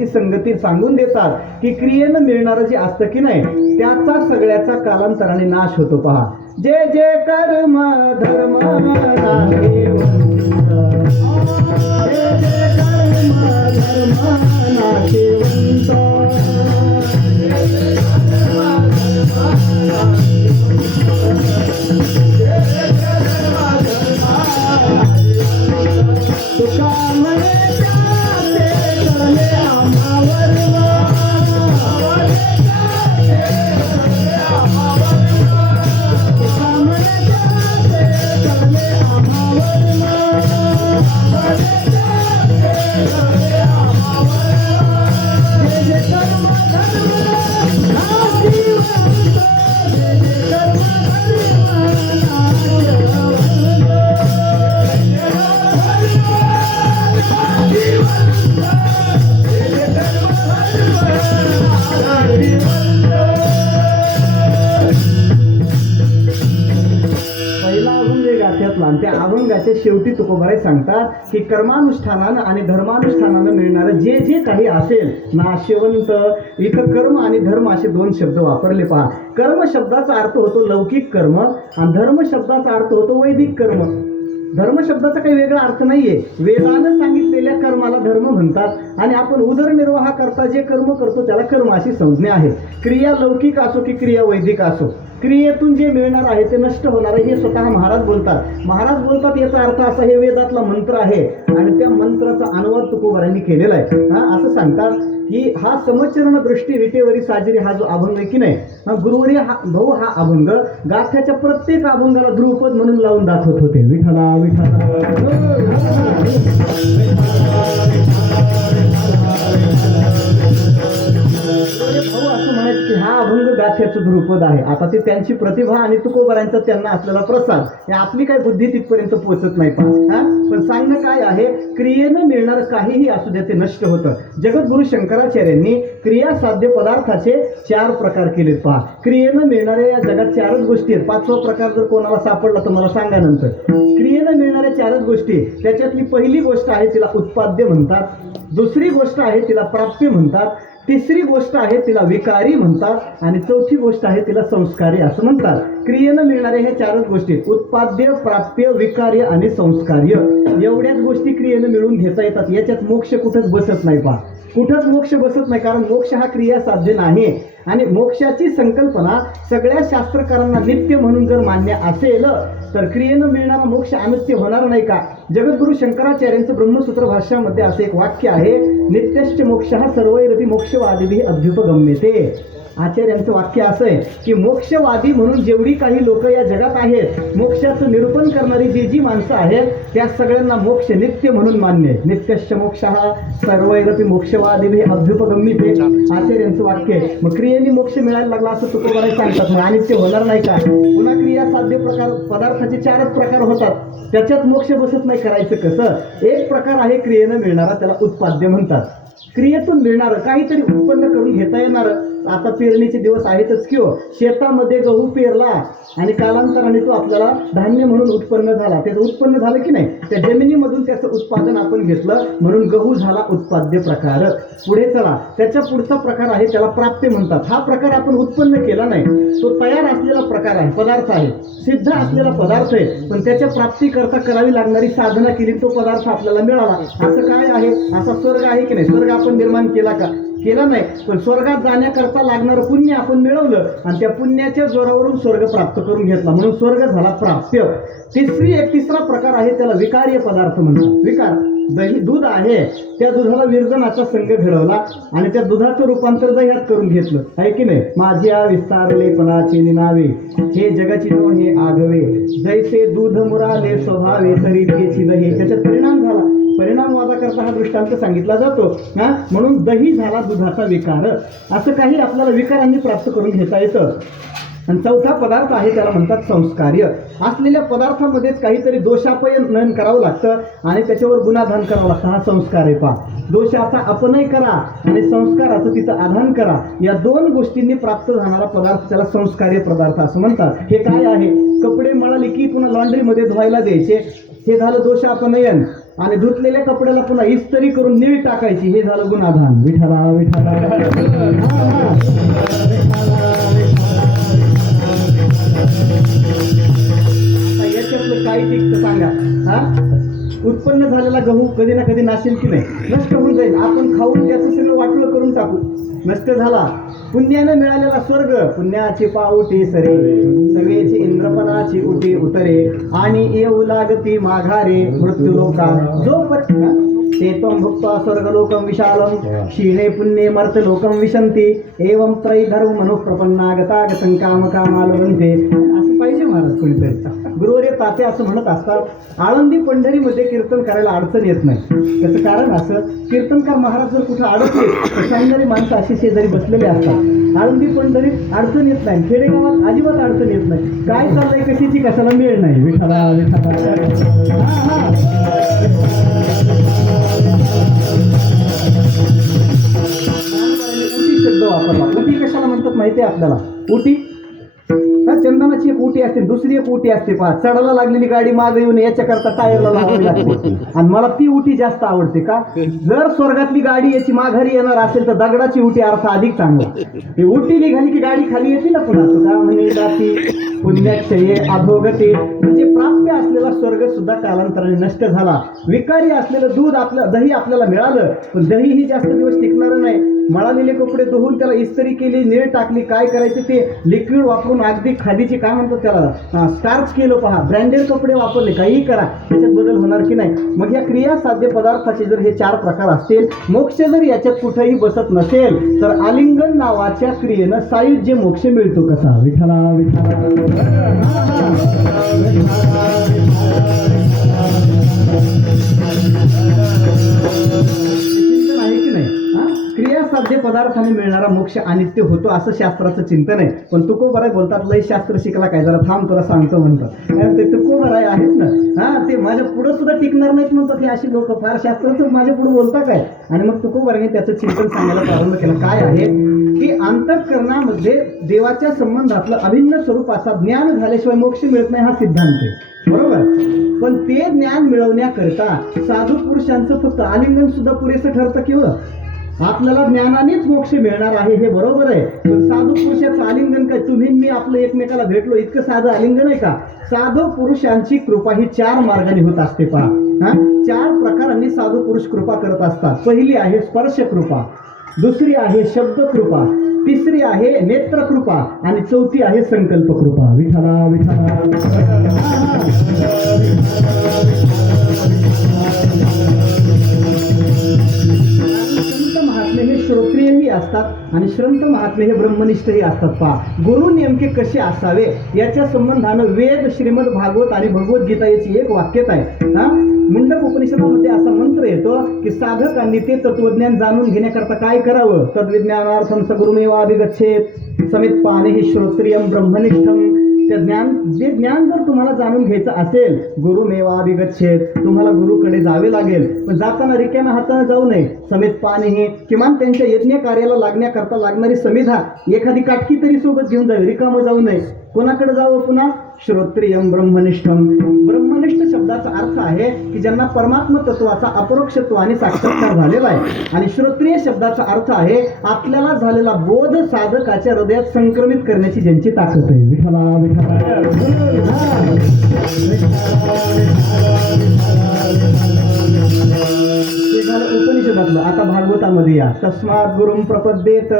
ची संगती सांगून देतात की क्रियेनं मिळणारं जे असतं की नाही त्याचा सगळ्याचा कालांतराने नाश होतो. पहा. जे जे कर्म धर्म कर्म धर्म त्या शेवटी तुकोबाराय सांगतात की कर्मानुष्ठानानं आणि धर्मानुष्ठानानं मिळणारं जे जे काही असेल नाशवंत इथं कर्म आणि धर्म असे दोन शब्द वापरले पहा. कर्म शब्दाचा अर्थ होतो लौकिक कर्म आणि धर्म शब्दाचा अर्थ होतो वैदिक कर्म. धर्म शब्दाचा काही वेगळा अर्थ नाहीये. वेदानं सांगितलेल्या कर्माला धर्म म्हणतात आणि आपण उदरनिर्वाह करता जे कर्म करतो त्याला कर्म अशी संज्ञा आहे. क्रिया लौकिक असो की क्रिया वैदिक असो. क्रियेतून जे मिळणार आहे ते नष्ट होणार आहे हे स्वतः महाराज बोलतात. महाराज बोलतात याचा अर्थ असा हे वेदातला मंत्र आहे. आणि त्या मंत्राचा अनुवाद तुकोबारांनी केलेला आहे. हा असं सांगतात की हा समचरण दृष्टी विटेवरी साजरी हा जो अभंग आहे की नाही? हा गुरुवरी हा भाऊ हा अभंग गाथ्याच्या प्रत्येक अभंगाला ध्रुवपद म्हणून लावून दाखवत होते. विठला म्हणजे भाऊ असं म्हणायचं की हा अभंग गाथ्याचं ध्रुपद आहे. आता ते त्यांची प्रतिभा आणि तुकोबरांचा त्यांना असलेला प्रसाद हे आपली काय बुद्धी तिथपर्यंत पोहोचत नाही पहा हा? पण सांगणं काय आहे क्रियेनं मिळणार काहीही असू द्या ते नष्ट होतं. जगद्गुरु शंकराचार्यांनी क्रिया साध्य पदार्थाचे चार प्रकार केलेत. पहा क्रियेनं मिळणाऱ्या या जगात चारच गोष्टी आहेत. पाचवा प्रकार जर कोणाला सापडला तर मला सांगा नंतर. क्रियेनं मिळणाऱ्या चारच गोष्टी त्याच्यातली पहिली गोष्ट आहे तिला उत्पाद्य म्हणतात. दुसरी गोष्ट आहे तिला प्राप्य म्हणतात. तिसरी गोष्ट आहे तिला विकारी म्हणतात आणि चौथी गोष्ट आहे तिला संस्कारी असं म्हणतात. क्रियेनं मिळणारे ह्या चारच गोष्टी आहेत. उत्पाद्य प्राप्य विकार्य आणि संस्कार्य. एवढ्याच गोष्टी क्रियेनं मिळून घेता येतात. याच्यात मोक्ष कुठंच बसत नाही पहा कुठंच मोक्ष बसत नाही कारण मोक्ष हा क्रिया साध्य नाही. आणि मोक्षाची संकल्पना सगळ्या शास्त्रकारांना नित्य म्हणून जर मान्य असेल तर क्रियेनं मिळणारा मोक्ष अनित्य होणार नाही का? जगद्गुरु शंकराचार्यांचं ब्रह्मसूत्र भाष्यामध्ये असं एक वाक्य आहे नित्यश्च मोक्ष हा सर्वैरती मोक्षवादी अभ्युपगम्यते. आचार्यांचं वाक्य असं आहे की मोक्षवादी म्हणून जेवढी काही लोक या जगात आहेत मोक्षाचं निरूपण करणारी जी जी माणसं आहेत त्या सगळ्यांना मोक्ष नित्य म्हणून मान्य आहे. नित्यश्च मोक्ष हा सर्वैरपी मोक्षवादी अभ्युपगम्यते. आचार्यांचं वाक्य आहे. मग क्रियेने मोक्ष मिळायला लागला असं तुकोबाने सांगतात. मग अनित्य होणार नाही का? पुन्हा क्रिया साध्य प्रकार पदार्थाचे चारच प्रकार होतात. त्याच्यात मोक्ष बसत नाही करायचं कसं? एक प्रकार आहे क्रियेनं मिळणारा त्याला उत्पाद्य म्हणतात. क्रियेतून मिळणारं काहीतरी उत्पन्न करून घेता येणारं. आता पेरणीचे दिवस आहेतच किंवा हो. शेतामध्ये गहू पेरला आणि कालांतराने तो आपल्याला धान्य म्हणून उत्पन्न झाला. त्याचं उत्पन्न झालं की नाही? त्या जमिनीमधून त्याचं उत्पादन आपण घेतलं. म्हणून गहू झाला उत्पाद्य प्रकार. पुढे चला. त्याच्या पुढचा प्रकार आहे त्याला प्राप्य म्हणतात. हा प्रकार आपण उत्पन्न केला नाही. तो तयार असलेला प्रकार आहे पदार्थ आहे. सिद्ध असलेला पदार्थ आहे. पण त्याच्या प्राप्तीकरता करावी लागणारी साधना केली तो पदार्थ आपल्याला मिळाला असं काय आहे? असा स्वर्ग आहे की नाही? स्वर्ग आपण निर्माण केला का? केला नाही. पण स्वर्गात जाण्याकरता लागणारं पुण्य आपण मिळवलं आणि त्या पुण्याच्या जोरावरून स्वर्ग प्राप्त करून घेतला. म्हणून स्वर्ग झाला प्राप्य. तिसरी एक तिसरा प्रकार आहे त्याला विकार्य पदार्थ म्हणतात. विकार. दही दूध आहे. त्या दुधाला विरजनाचा संघ घडवला आणि त्या दुधाचं रूपांतर दह्यात करून घेतलं. आहे की नाही? माझ्या विस्तारले पणाचे निनावे. हे जगाची तो आगवे. जैसे दूध मुराले स्वभावे तरी घ्यायची दही. त्याच्यात परिणाम झाला. परिणामवादा करता हा दृष्टांत सांगितला जातो. ना म्हणून दही झाला दुधाचा विकार. असं काही आपल्याला विकारांनी प्राप्त करून घेता येतं. आणि चौथा पदार्थ आहे त्याला म्हणतात संस्कार्य. असलेल्या पदार्थामध्येच काहीतरी दोषापयन करावं लागतं आणि त्याच्यावर गुणाधान करावं लागतं. हा संस्कार आहे पहा. दोषाचा अपनय करा आणि संस्काराचं तिथं आधान करा. या दोन गोष्टींनी प्राप्त झाणारा पदार्थ त्याला संस्कार्य पदार्थ असं म्हणतात. हे काय आहे? कपडे मळाले की पुन्हा लॉन्ड्रीमध्ये धुवायला द्यायचे. हे झालं दोषापनयन. आणि धुतलेल्या कपड्याला पुन्हा इस्त्री करून निळी टाकायची. हे झालं गुणाधान विठाला विठाला याच्यातलं काही टिकतं सांगा. हा? उत्पन्न झालेला गहू कधी ना कधी नाशेल की नाही? नष्ट होऊन जाईल. आपण खाऊन त्याचं सगळं वाटलं करून टाकू. नष्ट झाला. पुण्यानं मिळालेला स्वर्ग पुण्याची पाऊटी सरे. सगळेची इंद्रपदाची उटी उतरे आणि येऊ लागती माघारे मृत्यू लोका जो ते त्वं भुक्त्वा स्वर्गलोकं विशालं क्षीणे पुण्ये मर्त्यलोकं विशन्ति एवं त्रयी धर्म मनुप्रपन्नागतागतं प्रपन्नागता गतं काम असं पाहिजे महाराज कोणीतरी. गुरुवारी ताते असं म्हणत असतात आळंदी पंढरीमध्ये कीर्तन करायला अडचण येत नाही. त्याचं कारण असं कीर्तनकार महाराज जर कुठं अडकले तर सांगणारी माणसं अशी शेजारी बसलेले असतात. आळंदी पंढरीत अडचण येत नाही. खेडेगावात अजिबात अडचण येत नाही. काय चाललंय कशीची कशाला मिळ नाही. विठाला विठाला उटी शब्द वापरला. उटी कशाला म्हणतात माहिती आहे आपल्याला? उटी हा चंदनाची एक उटी असते दुसरी एक उटी असते पहा. चढायला लागलेली गाडी मागे येऊन याच्याकरता टायरला लावावी लागते. आणि मला ती उटी जास्त आवडते का? जर स्वर्गातली गाडी याची माघारी येणार असेल तर दगडाची उटी अर्थ अधिक चांगला. ती उटी निघाली की गाडी खाली येते ना पुन्हा काय म्हणे पुण्याक्षये अधोगती म्हणजे प्राप्य असलेला स्वर्ग सुद्धा कालांतराने नष्ट झाला. विकारी असलेलं दूध आपलं दही आपल्याला मिळालं पण दही ही जास्त दिवस टिकणार नाही. मळालेले कपडे धुवून त्याला इस्त्री केली नीळ टाकली काय करायचे ते लिक्विड वापरून अगदी खादीचे काय म्हणतात त्याला? स्टार्च केलं पहा. ब्रँडेड कपडे वापरले काहीही करा. त्याच्यात बदल होणार की नाही? मग या क्रिया साध्य पदार्थाचे जर हे चार प्रकार असतील मोक्ष जर याच्यात कुठेही बसत नसेल तर आलिंगन नावाच्या क्रियेनं सायुज्य मोक्ष मिळतो कसा? विठ्ठला चिंतन साध्य पदार्थाने मिळणारा मोक्ष अनित्य होतो असं शास्त्राचं चिंतन आहे. पण तुको बराय बोलतात लय शास्त्र शिकला काय? जरा थांब तुला सांगतो म्हणतात. कारण ते तुको बराय आहेत ना? हा ते माझ्या पुढं सुद्धा टिकणार नाहीत म्हणतात हे अशी लोक. फार शास्त्राचं माझ्या पुढे बोलता काय? आणि मग तुकोबराने त्याचं चिंतन सांगायला प्रारंभ केला. काय आहे? की अंतःकरणामध्ये देवाच्या संबंधातलं अभिन्न स्वरूपाचा ज्ञान झाल्याशिवाय मोक्ष मिळत नाही हा सिद्धांत आहे. बरोबर? पण ते ज्ञान मिळवण्याकरता साधू पुरुषांचं फक्त आलिंगन सुद्धा पुरेसं ठरतं किंवा आपल्याला ज्ञानानेच मोक्ष मिळणार आहे हे बरोबर आहे पण साधू पुरुषाचं आलिंगन काय तुम्ही मी आपलं एकमेकाला भेटलो इतकं साधं आलिंगन आहे का साधू पुरुषांची कृपा ही चार मार्गाने होत असते पहा हा चार प्रकारांनी साधू पुरुष कृपा करत असतात पहिली आहे स्पर्श कृपा दुसरी आहे शब्द कृपा तिसरी आहे नेत्र कृपा आणि चौथी आहे संकल्प कृपा विठाला संत असतात आणि श्रंत महात्मे हे ब्रह्मनिष्ठही असतात. पहा गुरु नेमके कसे असावे? याच्या संबंधानं वेद श्रीमद भागवत आणि भगवद्गीता याची एक वाक्यता आहे. हा? मुंडक उपनिषदामध्ये असा मंत्र येतो की साधकांनी ते तत्वज्ञान जाणून घेण्याकरता काय करावं? तद्विज्ञानार्थम सगुरुमेवा अभिगच्छेत समित पाने ही श्रोत्रियम ब्रह्मनिष्ठम. ते ज्ञान जे ज्ञान जर तुम्हाला जाणून घ्यायचं असेल गुरु मेवा विगच्छेद तुम्हाला गुरुकडे जावे लागेल पण जाताना रिक्याम्या हाताने जाऊ नये. समेत पाणी किमान त्यांच्या यज्ञ कार्याला लागण्याकरता लागणारी समिधा एखादी काटकी तरी सोबत घेऊन जावी रिकामं जाऊ नये. कोणाकडे जावं पुन्हा? श्रोत्रियम ब्रह्मनिष्ठम ब्रह्मनिष्ठ शब्दाचा अर्थ आहे की ज्यांना परमात्म तत्वाचा अपरोक्षत्वाने साक्षात्कार झालेला आहे. आणि श्रोत्रिय शब्दाचा अर्थ आहे आपल्याला झालेला बोध साधकाच्या हृदयात संक्रमित करण्याची ज्यांची ताकद आहे. विठ्ठला हे उपनिषदातलं आता भागवतामध्ये या. तस्मात गुरुम प्रपद्येत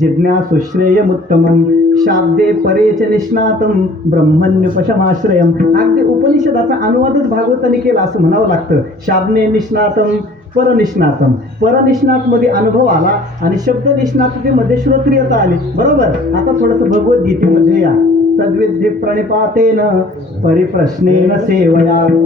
जिज्ञासु श्रेयमुत्तमं. शाब्दे परेच निष्णातम ब्रह्मण्युपशमाश्रयम अगदी उपनिषदाचा अनुवादच भागवताने केला असं म्हणावं लागतं. शाबने निष्णातम परनिष्णातम परनिष्णात. मध्ये अनुभव आला आणि शब्द निष्णाततेमध्ये श्रोत्रियता आली. बरोबर? आता थोडंसं भगवद्गीतेमध्ये या. तद्विद्य प्रणिपातेन परिप्रश्नेन सेवया.